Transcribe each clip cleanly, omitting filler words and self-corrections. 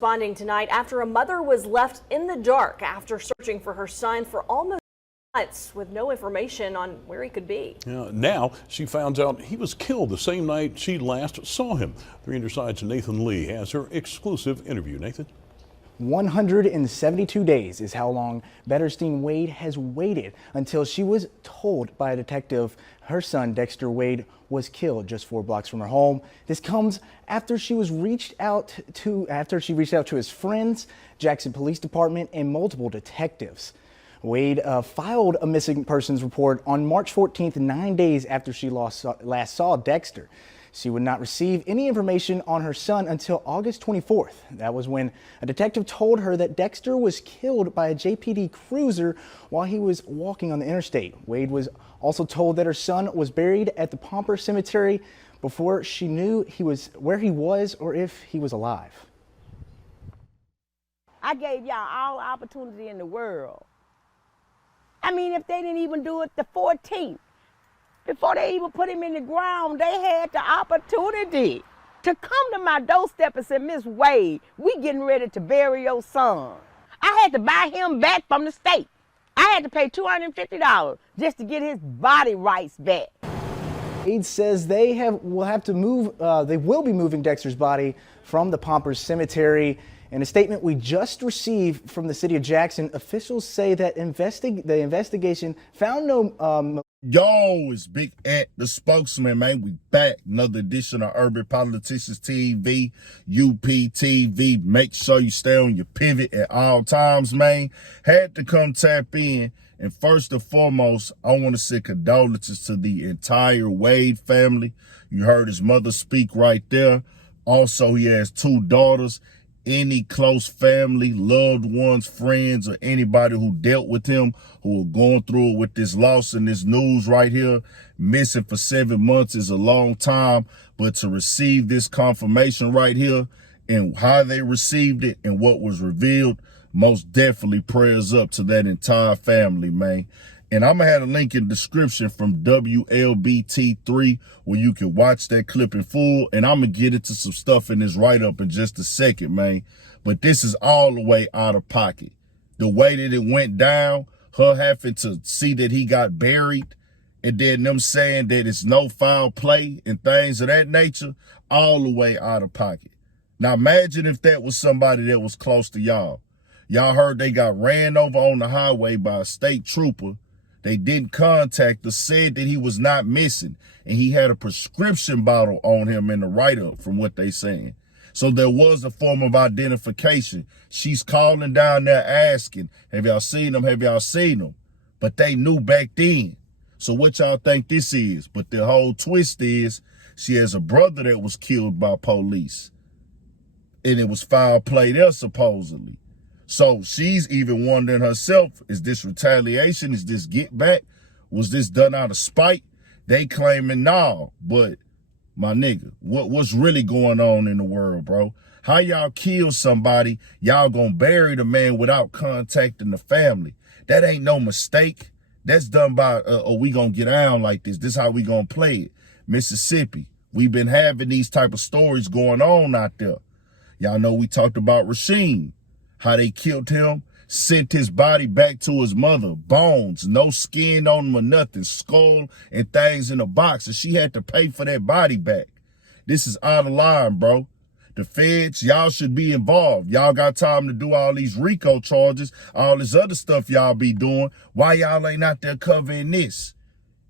Responding tonight after a mother was left in the dark after searching for her son for almost months with no information on where he could be. Now she finds out he was killed the same night she last saw him. 3 News Side's Nathan Lee has her exclusive interview. Nathan. 172 days is how long Betterstein Wade has waited until she was told by a detective her son Dexter Wade was killed just 4 blocks from her home. This comes after she reached out to his friends, Jackson Police Department, and multiple detectives. Wade filed a missing persons report on March 14th, 9 days after she last saw Dexter. She would not receive any information on her son until August 24th. That was when a detective told her that Dexter was killed by a JPD cruiser while he was walking on the interstate. Wade was also told that her son was buried at the Pomper Cemetery before she knew where he was or if he was alive. I gave y'all all the opportunity in the world. I mean, if they didn't even do it the 14th, before they even put him in the ground, they had the opportunity to come to my doorstep and say, Miss Wade, we getting ready to bury your son. I had to buy him back from the state. I had to pay $250 just to get his body rights back. Wade says they will be moving Dexter's body from the Pomper Cemetery. In a statement we just received from the city of Jackson, officials say that the investigation found no Yo, it's Big Ant, the spokesman, man. We back. Another edition of Urban Politicians TV, UPTV. Make sure you stay on your pivot at all times, man. Had to come tap in. And first and foremost, I want to say condolences to the entire Wade family. You heard his mother speak right there. Also, he has 2 daughters. Any close family, loved ones, friends, or anybody who dealt with him, who are going through it with this loss and this news right here. Missing for 7 months is a long time, but to receive this confirmation right here and how they received it and what was revealed, most definitely prayers up to that entire family, man. And I'm going to have a link in the description from WLBT3 where you can watch that clip in full. And I'm going to get into some stuff in this write-up in just a second, man. But this is all the way out of pocket. The way that it went down, her having to see that he got buried, and then them saying that it's no foul play and things of that nature, all the way out of pocket. Now imagine if that was somebody that was close to y'all. Y'all heard they got ran over on the highway by a state trooper. They didn't contact us, said that he was not missing, and he had a prescription bottle on him in the write-up from what they saying. So there was a form of identification. She's calling down there asking, have y'all seen him? Have y'all seen him? But they knew back then. So what y'all think this is? But the whole twist is she has a brother that was killed by police, and it was foul play there supposedly. So she's even wondering herself, is this retaliation? Is this get back? Was this done out of spite? They claiming no, but my nigga, what's really going on in the world, bro? How y'all kill somebody, y'all gonna bury the man without contacting the family? That ain't no mistake. That's done by, we gonna get down like this. This how we gonna play it. Mississippi, we've been having these type of stories going on out there. Y'all know we talked about Rasheen. How they killed him, sent his body back to his mother, bones, no skin on him or nothing, skull and things in a box, and she had to pay for that body back. This is out of line, bro. The feds, y'all should be involved. Y'all got time to do all these RICO charges, all this other stuff y'all be doing. Why y'all ain't out there covering this?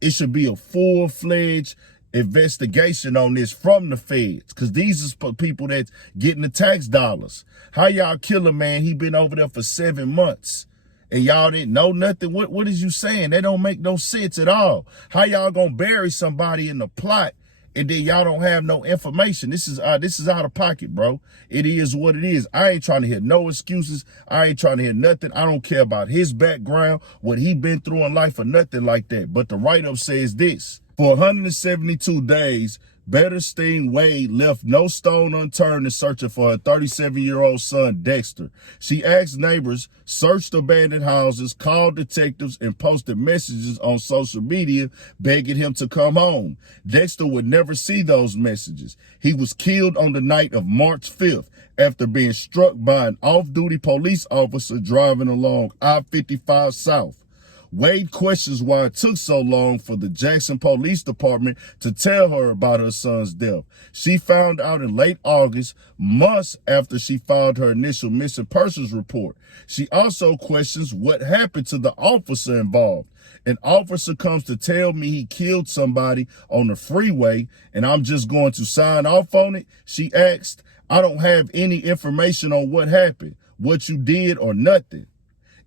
It should be a full-fledged investigation on this from the feds, because these is people that's getting the tax dollars. How y'all kill a man? He been over there for 7 months and y'all didn't know nothing. What is you saying? That don't make no sense at all. How y'all gonna bury somebody in the plot and then y'all don't have no information? This is out of pocket, bro. It is what it is. I ain't trying to hear no excuses. I ain't trying to hear nothing. I don't care about his background, what he been through in life or nothing like that. But the write-up says this: for 172 days, Betterstein Wade left no stone unturned in searching for her 37-year-old son, Dexter. She asked neighbors, searched abandoned houses, called detectives, and posted messages on social media begging him to come home. Dexter would never see those messages. He was killed on the night of March 5th after being struck by an off-duty police officer driving along I-55 South. Wade questions why it took so long for the Jackson Police Department to tell her about her son's death. She found out in late August, months after she filed her initial missing persons report. She also questions what happened to the officer involved. An officer comes to tell me he killed somebody on the freeway and I'm just going to sign off on it. She asked, I don't have any information on what happened, what you did or nothing.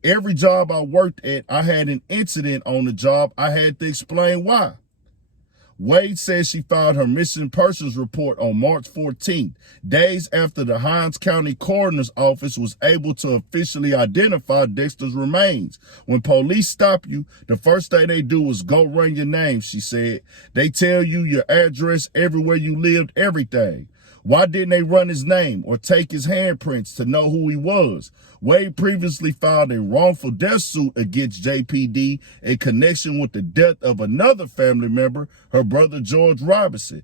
Every job I worked at, I had an incident on the job. I had to explain why. Wade says she filed her missing persons report on March 14th, days after the Hinds County Coroner's Office was able to officially identify Dexter's remains. When police stop you, the first thing they do is go run your name, she said. They tell you your address, everywhere you lived, everything. Why didn't they run his name or take his handprints to know who he was? Wade previously filed a wrongful death suit against JPD in connection with the death of another family member, her brother George Robinson.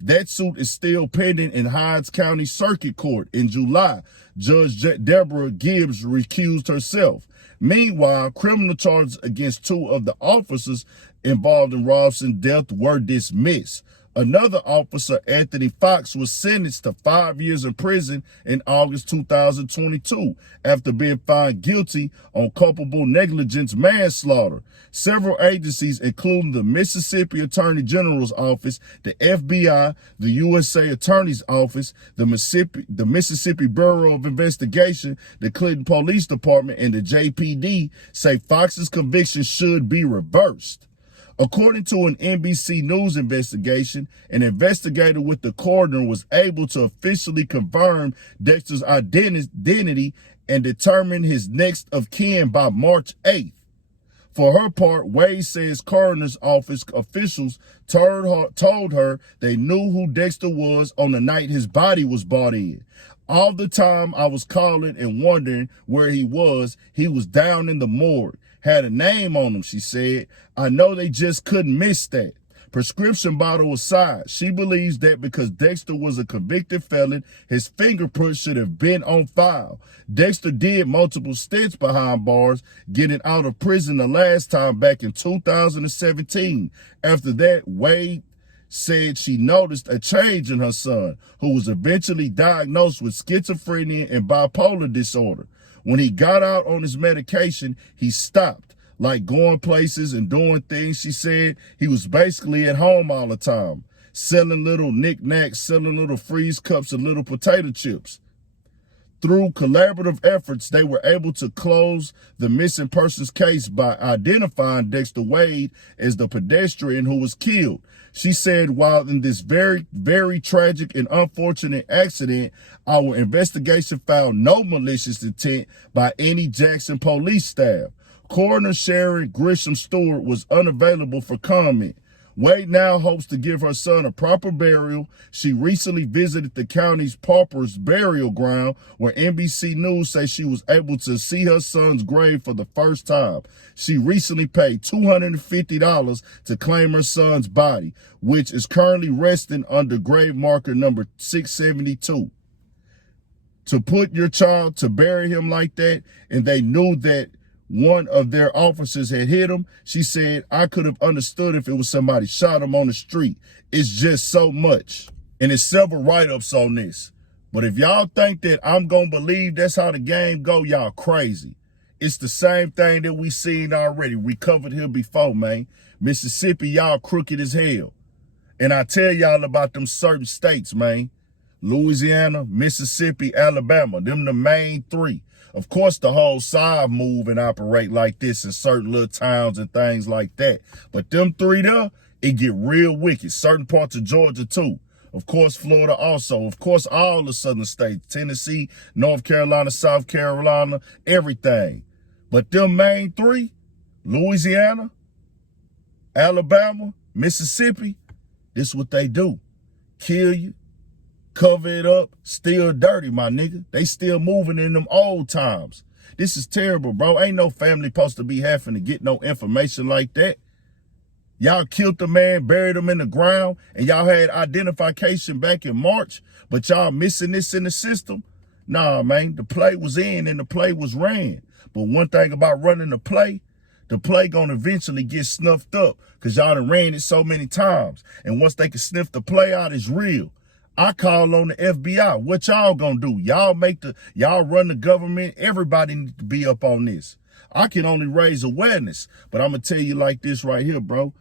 That suit is still pending in Hinds County Circuit Court. In July, Judge Deborah Gibbs recused herself. Meanwhile, criminal charges against two of the officers involved in Robson's death were dismissed. Another officer, Anthony Fox, was sentenced to 5 years in prison in August 2022 after being found guilty on culpable negligence manslaughter. Several agencies, including the Mississippi Attorney General's Office, the FBI, the USA Attorney's Office, the Mississippi Bureau of Investigation, the Clinton Police Department, and the JPD, say Fox's conviction should be reversed. According to an NBC News investigation, an investigator with the coroner was able to officially confirm Dexter's identity and determine his next of kin by March 8th. For her part, Wade says coroner's office officials told her they knew who Dexter was on the night his body was brought in. All the time I was calling and wondering where he was down in the morgue. Had a name on him, she said. I know they just couldn't miss that. Prescription bottle aside, she believes that because Dexter was a convicted felon, his fingerprints should have been on file. Dexter did multiple stints behind bars, getting out of prison the last time back in 2017. After that, Wade said she noticed a change in her son, who was eventually diagnosed with schizophrenia and bipolar disorder. When he got out on his medication, he stopped, like going places and doing things. She said he was basically at home all the time, selling little knickknacks, selling little freeze cups and little potato chips. Through collaborative efforts, they were able to close the missing persons case by identifying Dexter Wade as the pedestrian who was killed. She said, while in this very, very tragic and unfortunate accident, our investigation found no malicious intent by any Jackson police staff. Coroner Sharon Grisham Stewart was unavailable for comment. Wade now hopes to give her son a proper burial. She recently visited the county's paupers burial ground, where NBC News says she was able to see her son's grave for the first time. She recently paid $250 to claim her son's body, which is currently resting under grave marker number 672. To put your child, to bury him like that, and they knew that one of their officers had hit him, she said, I could have understood if it was somebody shot him on the street. It's just so much. And there's several write-ups on this. But if y'all think that I'm going to believe that's how the game go, y'all crazy. It's the same thing that we seen already. We covered here before, man. Mississippi, y'all crooked as hell. And I tell y'all about them certain states, man. Louisiana, Mississippi, Alabama, them the main three. Of course, the whole side move and operate like this in certain little towns and things like that. But them three there, it get real wicked. Certain parts of Georgia too. Of course, Florida also. Of course, all the southern states, Tennessee, North Carolina, South Carolina, everything. But them main three, Louisiana, Alabama, Mississippi, this is what they do. kill you, cover it up, still dirty, my nigga. They still moving in them old times. This is terrible, bro. Ain't no family supposed to be having to get no information like that. Y'all killed the man, buried him in the ground, and y'all had identification back in March, but y'all missing this in the system? Nah, man, the play was in and the play was ran. But one thing about running the play gonna eventually get snuffed up because y'all done ran it so many times. And once they can sniff the play out, it's real. I call on the FBI. What y'all gonna do? Y'all run the government. Everybody needs to be up on this. I can only raise awareness, but I'm gonna tell you like this right here, bro.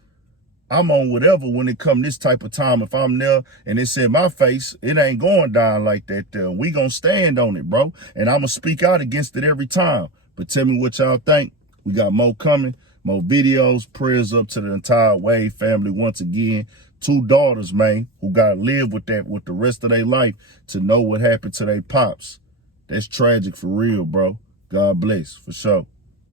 I'm on whatever when it come this type of time. If I'm there and it's in my face, it ain't going down like that there. We gonna stand on it, bro. And I'm gonna speak out against it every time. But tell me what y'all think. We got more coming, more videos. Prayers up to the entire Wade family once again. 2 daughters, man, who gotta live with that with the rest of their life to know what happened to their pops. That's tragic for real, bro. God bless, for sure.